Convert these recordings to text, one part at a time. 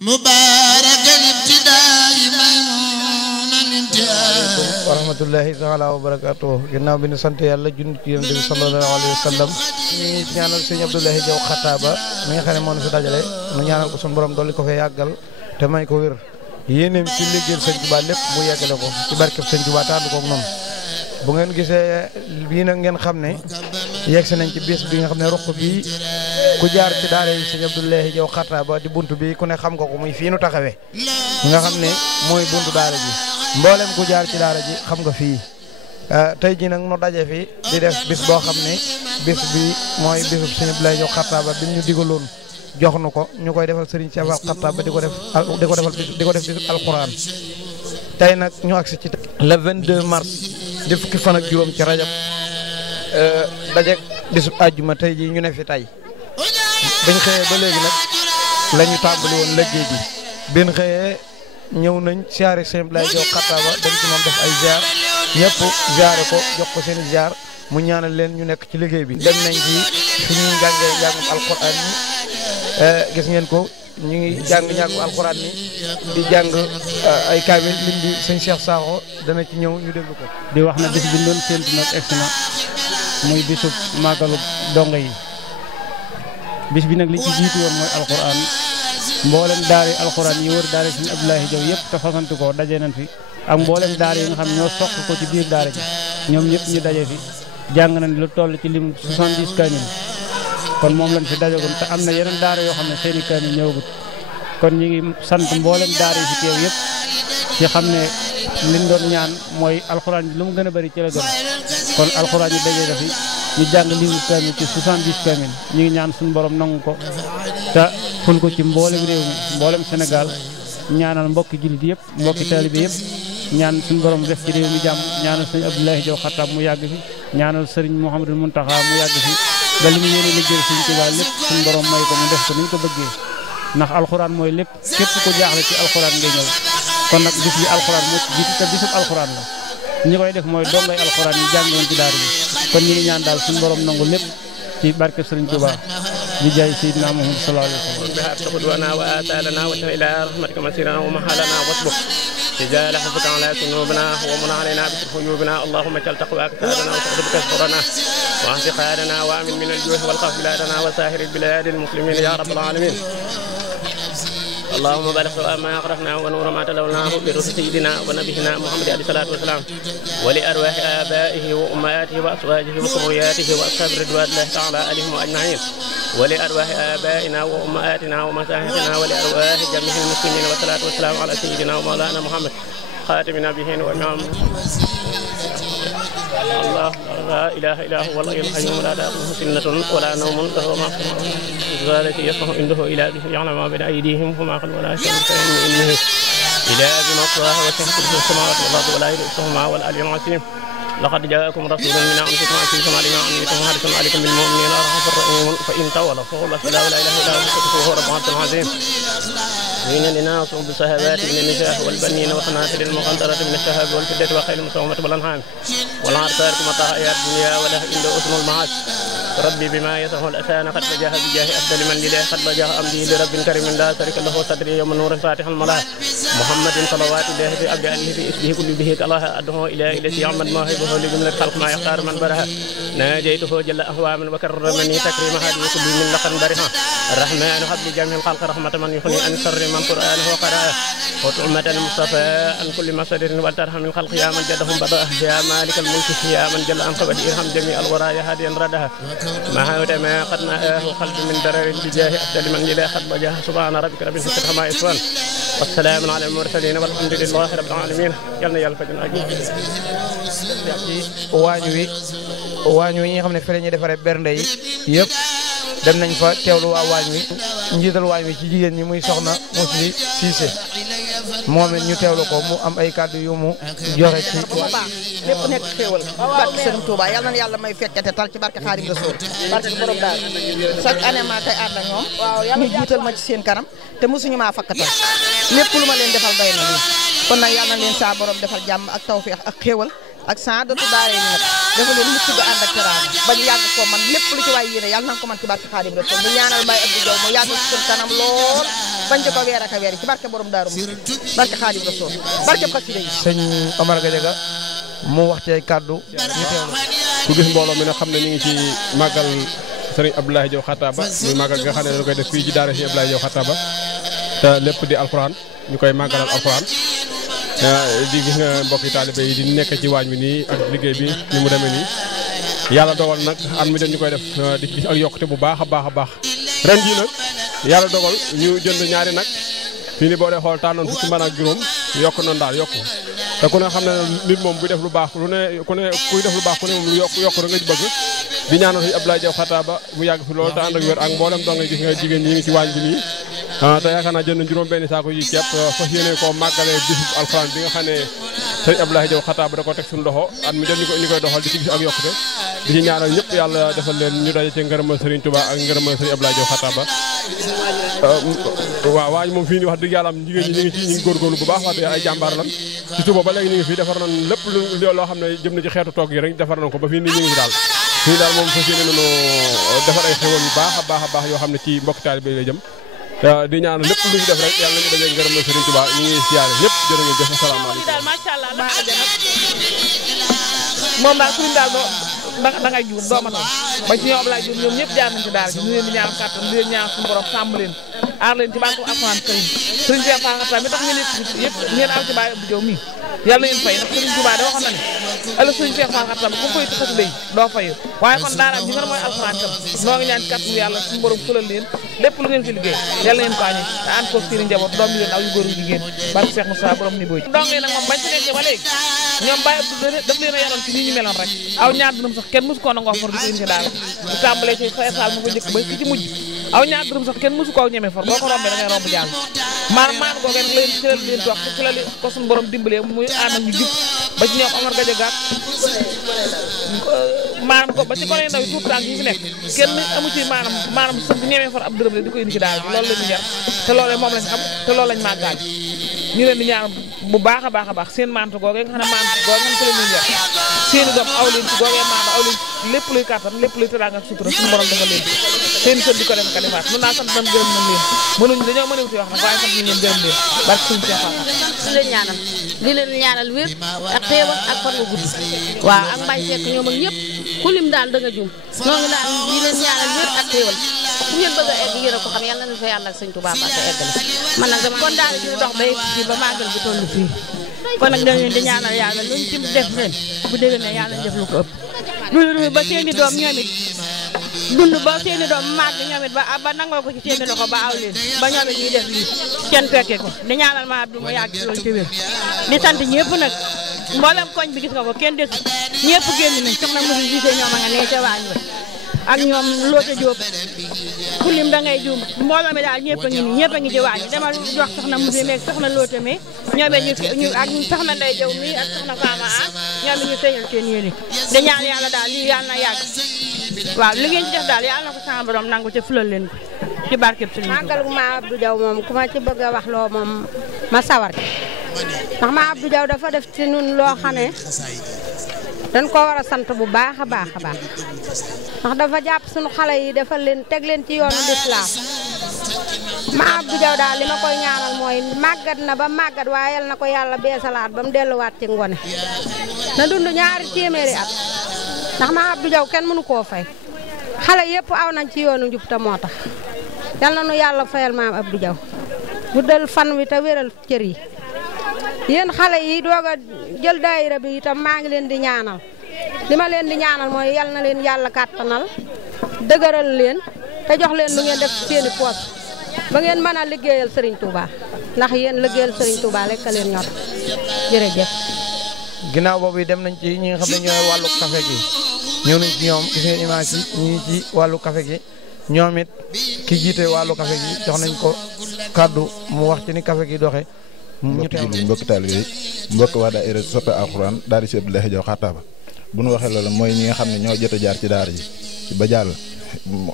مبارك الابتداء ميمون الانتهاء ورحمة الله تعالى وبركاته ginnaaw bi ñu sant yàlla junni ci Yonent bi sallallahu alayhi wa sallam ñu ñaanal sëñ Abdoulaye Diaw Xataaba mi nga xam ne moo ñu fi dajale ñu ñaanal ko suñu borom dolli ko fee yàggal te may ko wér yéeneem ci liggéeyal sëñ Tuubaa lépp mu yeggale ko ci barkeb sëñ Tuubaa tànn koog noonu bu ngeen gisee bii nag ngeen xam ne yegg si nañ ci bis bi nga xam ne ruq bii ku jaar ci daara yi sëñ Abdoulaye Diaw Xataaba di buntu bi ku ne xam nga ko muy fii nu taxawee nga xam ne mooy buntu daara ji mboolem ku jaar ci daara ji xam nga fii tey ji nag nu daje fi di def bis boo xam ne bis bi mooy bisub sëñ Abdoulaye Diaw Xataaba bi ñu digaloon jox nu ko ñu koy defal sëriñ Cheikh Xataaba di ko def bisub alquran tey nag ñu agsi ci le 22 mars di fukki fan ak juróom ci rajab daje bisub àjjuma tey ji ñu ne fi tey biñ xëyee ba léegi nag la ñu tàmbali woon liggéey bi biñ xëyee ñëw nañ siyaare sëñ Abdoulaye Diaw Xataaba dem ci moom def ay ziar ñëpp ziare ko jox ko seen ziar mu ñaanal leen ñu nekk ci liggéey bi dem nañ ci suñuy njàngee njàngum alquran ni gis ngeen ko ñu ngi jàng njàngum alquran ni di jàng ay kaamil lim bi sëñ Cheikh Sakho dana ci ñëw ñu déglu ko di wax na bis bi doon séntu nag egsi na muy bisub màggalu dongo yi bis bi nag li ci jiitu woon mooy alquran mboolem daara yi alquran yi wër daara sëñ Abdoulaye Diaw yëpp te fasanti ko daje nañ fi ak mboolem daara yi nga xam ñoo soq ko ci biir daara ji ñoom ñëpp ñu daje fi jàng nañ lu toll ci lim 70 kaamil kon moom lañ fi dajagoon te am na yeneen daara yoo xam ne seeni kaamil ñëwagut kon ñu ngi sant mboolem daara yi fi teew yëpp ci xam ne liñ doon ñaan mooy alxuraan bi lu mu gën a bëri ci la gën kon alxuraan yi daje na fi ñu jàng limu kaamil ci 70 kaamil ñu ngi ñaan suñu borom nangu ko te ful ko ci mboolem réew mi mboolem Sénégal ñaanal mbokki jullit yëpp mbokki taalibe yëpp ñaan suñu borom def ci réew mi jàmm ñaanal sëñ Abdoulaye Diaw Xataab mu yàgg fi ñaanal sëriñ Mouhamadou Mountakha mu yàgg fi ba li mu yéene liggéey sëñ Tuubaa lépp suñu borom may ko mu def ko ni ñu ko bëggee ndax alxuraan mooy lépp képp ku jaaxle ci alxuraan ngay ñëw kon nag bis bi alxuraan moo ci jiitu te bisub alxuraan la ñi koy def mooy dongay alxuraan yi jàngoon ci daara yi kon ñi ngi ñaan daal suñu borom nangu lépp ci barke sëriñ Tuubaa bi jaay Seydina Muhammad sallallahu alayhi wa sallam biha taqudwana wa atalana wa ila rahmatika masirana wa mahalana wasbuk تجاه حفظك على ذنوبنا ومن علينا بسر عيوبنا اللهم اجعل تقواك ثابنا وتقربك سرنا واعتقادنا وامن من الجوع والخوف بلادنا وسائر البلاد المسلمين يا رب العالمين اللهم بارك ما أقرفنا ونور ما تلوناه برسل سيدنا ونبينا محمد عليه الصلاة والسلام ولأرواح آبائه وأمهاته وأزواجه وذرياته وأصحاب رضوان الله تعالى عليهم أجمعين ولأرواح آبائنا وأمهاتنا ومشايخنا ولأرواح جميع المسلمين والصلاة والسلام على سيدنا ومولانا محمد خاتم نبيين وإمام الله لا إله إلا هو الحي القيوم لا تأخذه سنة ولا نوم له ما في ذلك يصح عنده إلى به يعلم ما بين أيديهم وما خلف ولا شيء من علمه إلى بما الله وشهد في السماوات والأرض ولا يؤتهما والعلي العظيم لقد جاءكم رسول من أنفسكم عزيز عليما عنتم حريص عليكم بالمؤمنين رؤوف رحيم فإن تولوا فقل لا إله إلا هو وهو رب العرش العظيم زين للناس بالشهوات من النساء والبنين والقناطر المقنطرة من الشهاب والفضة والخيل المسومة والأنعام والأنعام متاع الحياة الدنيا وله عنده حسن المعاد ربي بما يسره الأسان قد وجاه بجاه أفضل من لله قد وجاه أمدي لرب كريم لا شريك له صدري يوم النور فاتح الملا محمد صلوات الله في أبي عليه في اسمه كل به الله أدعو إلى الذي يعمد مواهبه لجملة الخلق ما يختار من برها ناجيته جل أهواما وكرمني تكريم هذه كل من لقن برها الرحمن حب جميع الخلق رحمة من يخني أن سر من قرآنه وقرأه وتعمة المصطفى عن كل مصدر وترحم الخلق يا من جدهم بدأه يا مالك الملك يا من جل أنك ارحم جميع الورى يا هاديا ردها ما هود ما قد نآه قلب من درر بجاه أفضل من لله قد وجاه سبحان ربك رب العزة عما يصفون والسلام على المرسلين والحمد لله رب العالمين يالنا يàlla fajal aju waañ wi ñi nga xam ne fi la ñuy defaree bernde yi yëpp dem nañ fa teewlu waa waañ wi njiital waañ wi ci jigéen ñi muy soxna Musli Siise moom it ñu teewlu ko mu am ay kàddu yu mu joxe ci baax lépp nekk xéewal barke Sëriñ Touba yàlla na yàlla may fekkete tal ci barke Xaadimu Rasuul barke borom daal chaque année maa koy ànd ak ñoom ñu jiital ma ci seen kanam te mosuñu maa fakkatal lépp lu ma leen defal doy na lii kon nag yàlla na leen saa borom defal jàmm ak tawfeex ak xéewal ak saadatu daare yi nag dafa leen mucc ga ànd ak teraanga ba ñu yàgg ko man lépp lu ci waay yéene yàlla na ko man ci barke Xaadimu Rasuul bu ñaanal Baye Abdou Diaw mu yàgg ci seen kanam lool bañ ci ko weer ak a weer ci barke borom daaru barke Xaadim Rasuul barke xasida yi sëñ Omar Gadiaga mu wax ci ay kàddu ñu teewlu. ku gis mbooloo mi nag xam ne ñu ngi ci màggal sëriñ Abdoulaye Diaw Xataaba muy màggal nga xam ne dañu koy def fii ci daara sëriñ Abdoulaye Diaw Xataaba te lépp di alxuraan ñu koy màggalal alxuraan di gis nga mbokki taalibe yi di nekk ci waañ bi nii ak liggéey bi ni mu demee nii yàlla dogal nag at mi ñu koy def di gis ak yokkute bu baax a baax a baax ren jii nag yàlla dogal ñu jënd ñaari nag fii ni boo dee xool tànnoon fukki mën ak juróom yokk noonu daal yokku te ku ne xam ne nit moom buy def lu baax lu ne kuy def lu baax ku ne moom lu yokk da nga bëgg di ñaanal sëñ Abdoulaye Diaw Xataaba mu yàgg fi loolu te ànd ak wér ak mboolem doo nga gis nga jigéen ñi ngi ci waañ bi nii te yaakaar naa jënd juróom benn saako yi ceeb fas yéene koo màggalee bisub alxuraan bi nga xam ne sëñ Abdoulaye Diaw Xataaba da ko teg suñu loxo at mi jot ñu koy doxal di ci gis ak yokkute di ci ñaanal ñëpp yàlla defal leen ñu daje ci ngërëmal Serigne Touba ak ngërëmal sëñ Abdoulaye Diaw Xataaba waaw waaye moom fii ni wax dëgg yàlla am jigéen ñi ñu ngi góorgóorlu bu baax wax dëgg ay jàmbaar lan ci suba ba léegi ñu ngi fii defar nañ lépp loo xam ne jëm na ci xeetu toog yi rek defar nañ ko ba fii nii ñu ngi daal fii daal moom fas yéene nañu defar ay xewal yu baax a baax yoo xam ne ci mbokk taalibe lay jëm di ñaan lépp lu ñu def rek yàlla nañu dajee ngërëmal Serigne Touba ñu ngi siyaare ñëpp jërë ngeen jëf asalaamaaleykum daal macha allah moom daal suñu daal da ngay juum doo ma noonu ba ci ñoom laa juum ñoom ñëpp jaar nañ ci daara ji ñu leen di ñaan kàttan di leen ñaan suñu borom sàmm leen aar leen ci barke alxuraan karim sëriñ Cheikh Fall Xataaba mi tax ngeen yëpp ngeen am ci Baye Abdou Diaw mii yàlla na ngeen fay ndax sëriñ Touba da waxoon na ne ëllëg sëriñ Cheikh Fall Xataaba ku koy xasida yi doo fayu waaye kon daaraam ñi nga mooy alxuraan tam noo ngi ñaan ci kàttanu yàlla suñu borom fulal leen lépp lu ngeen fi liggéey yàlla ngeen ko añee te ànd ko seen njaboot doom yi leen aw yu góor yu jigéen barke Cheikh Moussa borom ni boy dong yi nag moom bañ ci nekkee ba léegi ñoom Baye Abdou daf leen a yaroon ci nii ñu meloon rek aw ñaar dërëm sax kenn mësu koo nangoo for di ko indi daal di tàmbalee ci Faye Sall mu ko njëkk ba ki ci mujj aw ñaar dërëm sax kenn mësu koo ñeme for boo ko rombee da ngay romb jàll maanaam googee nag leen ci leen toog ci la ko suñu borom dimbalee muy ànd ak ñu jub ba ci ñoom Omar Gadiaga maanaam ko ba ci gone ndaw yi tuut tànk yi fi nekk kenn amu ci maanaam sëf ñemee for ab dërëm rek di ko indi ci daal bi loolu la ñu jar te loolu moom lañ xam te loolu lañ màggaal ñu leen di ñaan bu baax a baax seen mantu googee nga xam ne mantu googee nga xam ne jar seeni doom aw leen ci googee maanaam aw leen lépp luy kàttan lépp luy teraanga ak sutura suñu borom dafa leen seen sët di ko def ka defaat mun naa sant nañ gërëm nañ leen mënuñ dañoo mënewut wax nag waaye sant nañ leen gërëm leen barke suñu Cheikh Fall di leen ñaanal wér ak xéewal ak fan wu gudd waaw ak mbay fekk ñoom ak ñëpp ku lim daal da nga jum noo ngi daal di leen ñaanal wér ak xéewal fu ngeen bëgg a egg yéen a ko xam yàlla na fa yàlla ak sëñ Touba ba ko eggale man nag dama kon daal di dox ba fii ba màggal bi toll fii kon nag dañ leen di ñaanal yàlla luñ ci def ren bu dégg ne yàlla def lu ko ëpp dund ba seeni doom ñoom it dund ba seeni doom màgg ñoom it ba nangoo ko ci seeni loxo ba aw leen ba ñoom it ñuy def lii kenn fekkee ko di ñaanal ma Abdou mu yàgg ci loolu te wér di sant ñëpp nag mboolem koñ bi gis nga ko kenn desu ñëpp génn nañ soxna Moussa Cissé ñoom a nga nee ca waañ wa ak ñoom Loote Diop ku lim da ngay juum mbooloo mi daal ñëpp a ngi nii ñëpp a ngi ci waañ demal wax soxna Moussa meeg soxna Loote me ñoom ñu ak soxna Ndeye Diaw mi ak soxna Fama ñoom ñu sëñal seen yéene di ñaan yàlla daal lii yàlla na yàgg waaw li ngeen ci def daal yàlla na ko sama borom nangu ca fulal leen ko ci barkeb Sëriñ màggalu ma Abdou Diaw moom ku ma ci bëgg a wax loo moom ma sawar ci ndax ma Abdou Diaw dafa def ci ñun loo xam ne dañ ko war a sant bu baax a baax ndax dafa jàpp suñu xale yi defal leen teg leen ci yoonu lislaam ma Abdou Diaw daal li ma koy ñaanal mooy màggat na ba màggat waaye yal na ko yàlla beesalaat ba mu delluwaat ci ngone na dund ñaari téeméeri at ndax ma Abdou Diaw kenn mënu koo fay xale yëpp aw nañ ci yoonu njub te moo tax yal na nu yàlla fayal maam Abdou Diaw guddal fan wi te wéral cër yi yéen xale yi doog a jël daayira bi itam maa ngi leen di ñaanal li ma leen di ñaanal mooy yal na leen yàlla kàttanal dëgëral leen te jox leen lu ngeen def ci seeni poos ba ngeen mën a liggéeyal Serigne Touba ndax yéen liggéeyal Serigne Touba rek a leen ñor jërëjëf. ginnaaw boobu dem nañ ci ñi nga xam ne ñooy wàllu café gi ñëw nañ ci ñoom gis ngeen image yi ñii ci wàllu café gi ñoom it ki jiite wàllu café gi jox nañ ko kàddu mu wax ci ni café gi doxee. mbokki taalibe yi mbokk waa daayira soppe alxuraan daara si Abdoulaye Diaw Xataaba bu nu waxee loolu mooy ñi nga xam ne ñoo jot a jaar ci daara ji ba jàll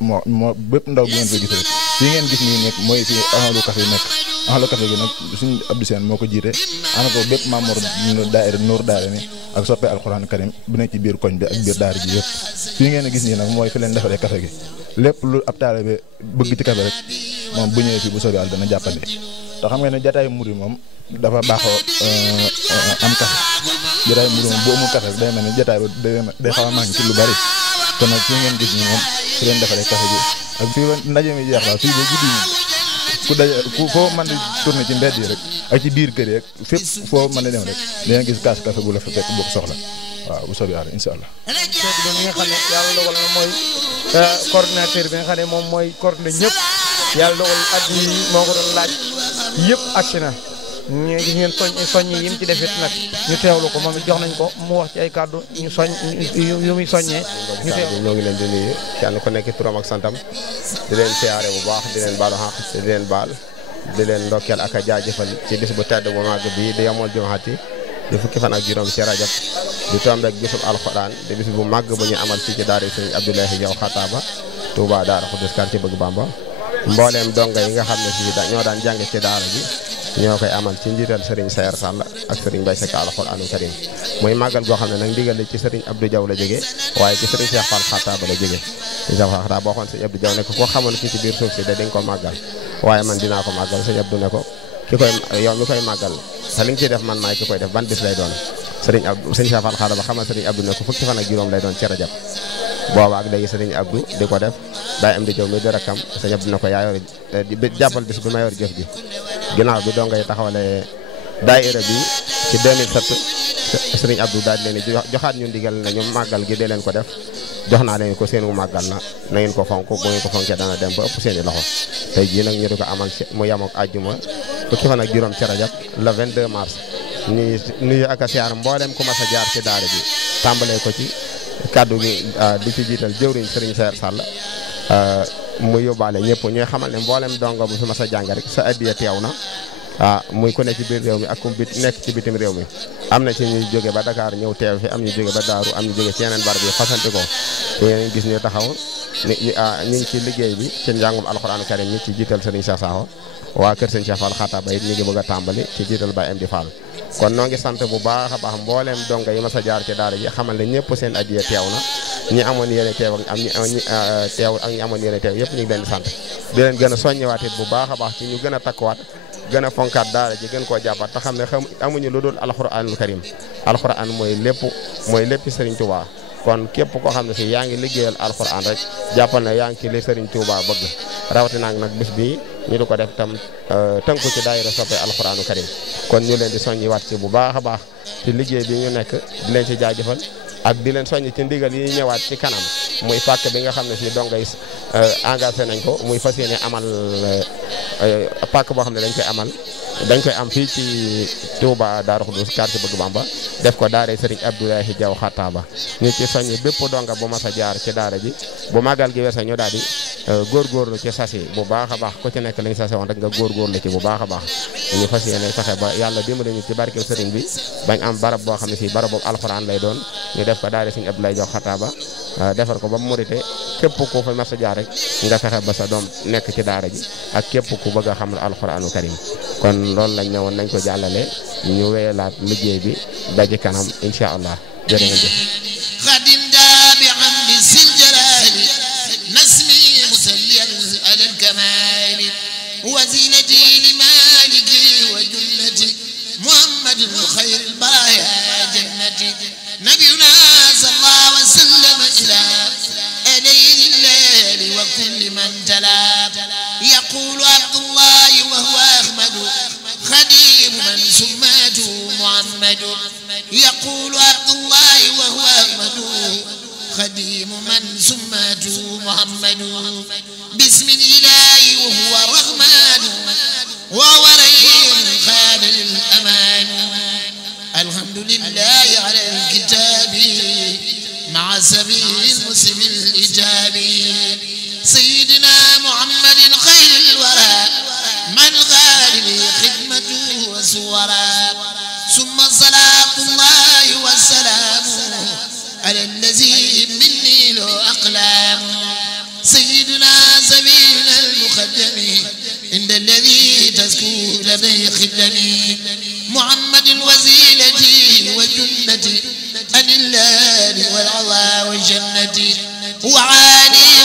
moo bépp ndaw bu ngeen ko gis rek fii ngeen gis nii nekk mooy fi ahlu café nekk ahlu café gi nag suñu Abdou Sène moo ko jiite ana ko bépp membre daayira Nour daara ni ak soppe alxuraan karim bu nekk ci biir koñ bi ak biir daara ji yëpp fii ngeen gis nii nag mooy fi leen defaree café gi lépp lu ab taalibe bëgg ci café rek moom bu ñëwee fii bu soobee yàlla dana jàppandi te xam nga ne jataay murid moom dafa baaxoo am kafe jataay murid moom bu amul kafe day mel ni jataay ba day xaw a manqué ci lu bari kon nag fii ngeen gis ni moom su leen defaree kafe gi ak fii ba ndaje mi jeex la fii ba guddi ñi ku daje ku foo mën di tourner ci mbedd yi rek ak ci biir kër yi rek fépp foo mën a dem rek dina gis kaas kafe bu la fa fekk boo ko soxla waaw bu soobee yàlla incha allah. kooku doon li nga xam ne yàlla dogal na mooy coordinateur bi nga xam ne moom mooy coordonné ñëpp yàlla dogal at yi moo ko doon laaj yëpp agsi na ñu gis ngeen soññ yi mu ci defit nag ñu teewlu ko moom it jox nañ ko mu wax ci ay kàddu ñu soñ yu muy soññee ñu teewlu. ñoo ngi leen di nuyu kenn ku nekk turam ak santam di leen siyaare bu baax di leen baalu xaq di leen baal di leen ndokkeel ak a jaajëfal ci bis bu tedd bu màgg bii di yamool jumaati di fukki fan ak juróom ci rajab di tombeek bisub alxuraan di bis bu màgg bu ñu amal fii ci daara Sëriñ Abdoulaye Diaw Xataaba Touba Daara Xuddus quartier Bëgg Bamba mbooleem donga yi nga xam ne fii ñoo daan jàng ci daara ji ñoo koy amal ci njiital Serigne Sayer Sall ak Serigne Mbaye Seck alxuraanul karim muy màggal goo xam ne nag ndigal li ci Serigne Abdou Diaw la jógee waaye ci Serigne Cheikh Fall Xataaba la jógee Serigne Cheikh Fall Xataaba boo xoon Serigne Abdou Diaw ne ko koo xamoon ki ci biir suuf si da di nga ko màggal waaye man dinaa ko màggal Serigne Abdou ne ko ki koy yow mi koy màggal te li nga ciy def man maay ki koy def ban bis lay doon Serigne Abdou Serigne Cheikh Fall Xataaba xamal Serigne Abdou ne ko fukki fan ak juróom lay doon ci rajab booba ak léegi Serigne Abdou di ko def daay am di jëw mi di rakkam Serigne Abdou ne ko yaa yor jàppal bis bi ma yor jëf ji ginnaaw bi doo ngay taxawale daayira bi ci 2007 Serigne Abdou daal di leen joxaat ñu ndigal na ñu màggal gi dee leen ko def jox naa leen ko seenu màggal na ngeen ko fonk bu ngeen ko fonkee dana dem ba ëpp seeni loxo tey jii nag ñu di ko amal mu yem ak àjjuma fukki fan ak juróom ci rajab le 22 mars ñuy nuyu ak a siyaar mboolem ku mas a jaar ci daara bi tàmbalee ko ci kaddu gi di ci jiital jëwriñ Serigne Sayer Sall mu yóbbaale ñëpp ñooy xamal ne mboolem dongo bu fi mas a jàng rek sa addiya teew na muy ku nekk ci biir réew mi ak ku nekk ci bitim réew mi am na ci ñuy jóge ba Dakar ñëw teew fi am ñu jóge ba Daaru am ñu jóge ci yeneen barab yi fasante ko te yéen gis ñu taxaw ñu ngi ci liggéey bi ci njàngum alxuraanu karim ñi ci jiital Serigne Cheikh Sakho waa kër Serigne Cheikh Fall Xataaba it ñu ngi bëgg a tàmbali ci jiital Baye Amdi Fall kon noo ngi sant bu baax a baax mbooleem donga yi mas a jaar ci daara ji xamal ne ñëpp seen addiya teew na ñi amoon yéene teew ak ñi teew ak ñi amoon yéene teew yëpp ñu ngi leen di sant di leen gën a soññewaat it bu baax a baax ci ñu gën a takkuwaat gën a fonkaat daara ji gën koo jàppaat te xam ne amuñu lu dul alxuraanul karim alxuraan mooy lépp Serigne Touba kon képp koo xam ne si yaa ngi liggéeyal alxuraan rek jàppal ne yaa ngi ci li Serigne Touba bëgg rawatina nag bis bii ñu di ko def tam tënku ci daayira soppe alxuraanu karim kon ñu leen di soññi waat ci bu baax a baax ci liggéey bi ñu nekk di leen ci jaajëfal ak di leen soññi ci ndigal yi ñëwaat ci kanam muy pàkk bi nga xam ne si donga yi engagé nañ ko muy fas yéene amal pàkk boo xam ne dañ koy am fii ci Touba Darou Khoudoss quartier Bëgg Bamba def ko daara Serigne Abdoulaye Diaw Xataaba ñu ci soññi bépp donga bu mas a jaar ci daara ji bu màggal gi weesoo ñu daal di góorgóorlu ci sasi bu baax a baax ku ci nekk lañ sase woon rek nga góorgóorlu ci bu baax a baax ñu fas yéene fexe ba yàlla dimbali ñu ci barkeel Serigne bi bañ am barab boo xam ne si barab boobu alxuraan lay doon ñu def ko daara Serigne Abdoulaye Diaw Xataaba defar ko ba mu murite képp ku fa mas a jaar rek nga fexe ba sa doom nekk ci daara ji ak képp ku bëgg a xam alxuraanu karim kon loolu lañ ne woon nañ ko jàllale ñu wéyalaat liggéey bi daje kanam incha allah jërë ngeen jëf xadim daabi amdi sil jalali nasmi musalliyan ala alkamali wasilati li maliki wa junnati muhammadin xayr albaraya jannati nabiyuna sallallahu wa sallam ila alayhi llali wa kulli man tala yaqulu abdullahi wa huwa ahmadu خديم من سماته محمد يقول عبد الله وهو أحمد خديم من سماته محمد بسم الله وهو الرحمن وهو رحيم خاد الأمان الحمد لله على الكتاب مع سبيل المسلم الإجاب سيدنا محمد خير الورى من غالب خدمته وسورا ثم صلاة الله والسلام على الذي مني له أقلام سيدنا سبيلنا المقدم عند الذي تزكو لديه خدمي محمد وسيلتي وجنتي عن الله والعظى والجنة وعالي